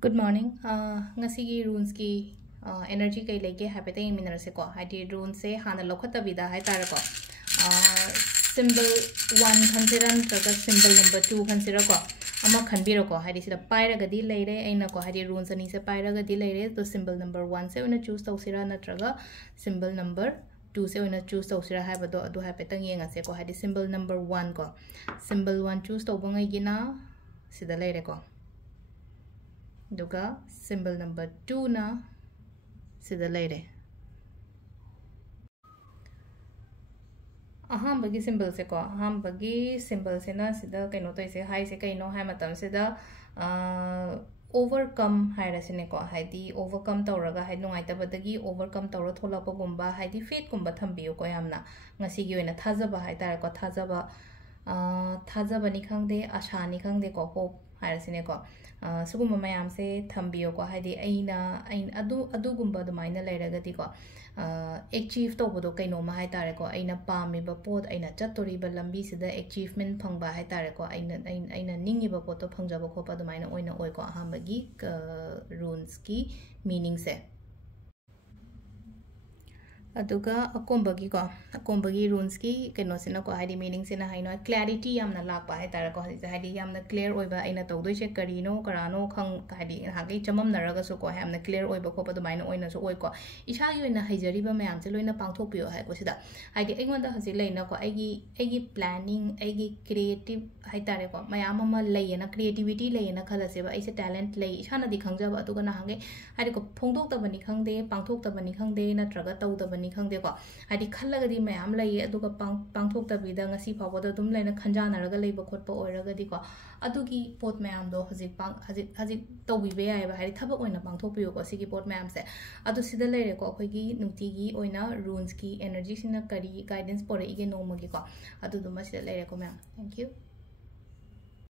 Good morning. Ngasigi runes ki energy kay lege habete yung minarase ko. Hadi runes se hana lokata bida hai tara ko. Symbol 1 khansiran taga symbol number 2 khansira ko. Ama khanbiro ko. Hadi sida paira gadi leire aina ko hadi runes ani se paira gadi leire to symbol number 1 se una choose tausira natraga symbol number 2 se una choose tausira habado adu habetang yengase ko hadi symbol number 1 ko. Symbol 1 choose tawbangai gina sida leire ko. Duga symbol number 2 na sida leire. Ahambagi symbol se ko ahambagi symbol se na sida kaino to ise hai se kaino hai matam sida overcome hai rasine ko haidi overcome tawraga hai nungai tabadagi overcome tawra thola pa gumba haidi faith gumba thambiyo ko yamna ngasi gi oina thajaba hai tar ko thajaba ni khangde asha ni khangde ko hope hai rasine ko sugumba mayam se thambiyo ko haidi aina adu gumba dumaina leiragati ko achieve tawbodo kaino ma hai tare ko aina pami ba pot aina chatori ba lambi sida achievement phangba hai tare ko aina ningi ba pot to phangjaba khopa dumaina oina oi ko ahambagi runes ki meaning se aduga akombagi runes ki keno sina ko haidi meaning sina haino clarity yamna lakpa hai tara ko haidi yamna clear oiba aina tawdoi che karino karano khang haidi hagi chamam naraga so ko yamna clear oiba ko padu maina oina so oi ko isa gi oina haijari ba mayam se loina pangthok piyo hai ko sida haidi aingonda hasi leina ko aigi planning aigi creative hai tare ko mayam ama leina creativity leina khala se ba aise talent lei isa na di khangjaba aduga na hange haidi ko phongdok tabani khangde pangthok tabani khangde natraga tawdabani खंगदे को हादी खल्लगदी मयाम लई अदुगा पांगथोक तबीदा ngasi फावदा तुम लेना खंजानरगा लेबा खोटपा ओइरगदी को अदुगी pot मयाम दो हजिक तौबिबे यायबा हादी थबक ओइना पांगथोकपियो को सिगी pot मयाम से अदु सिदा लेरे को अखोगी नुतिगी ओइना रून्स की एनर्जी सिना करी गाइडेंस पोरे इगे नोमगी को अदु दुमा सिदा लेरे को मयाम थैंक यू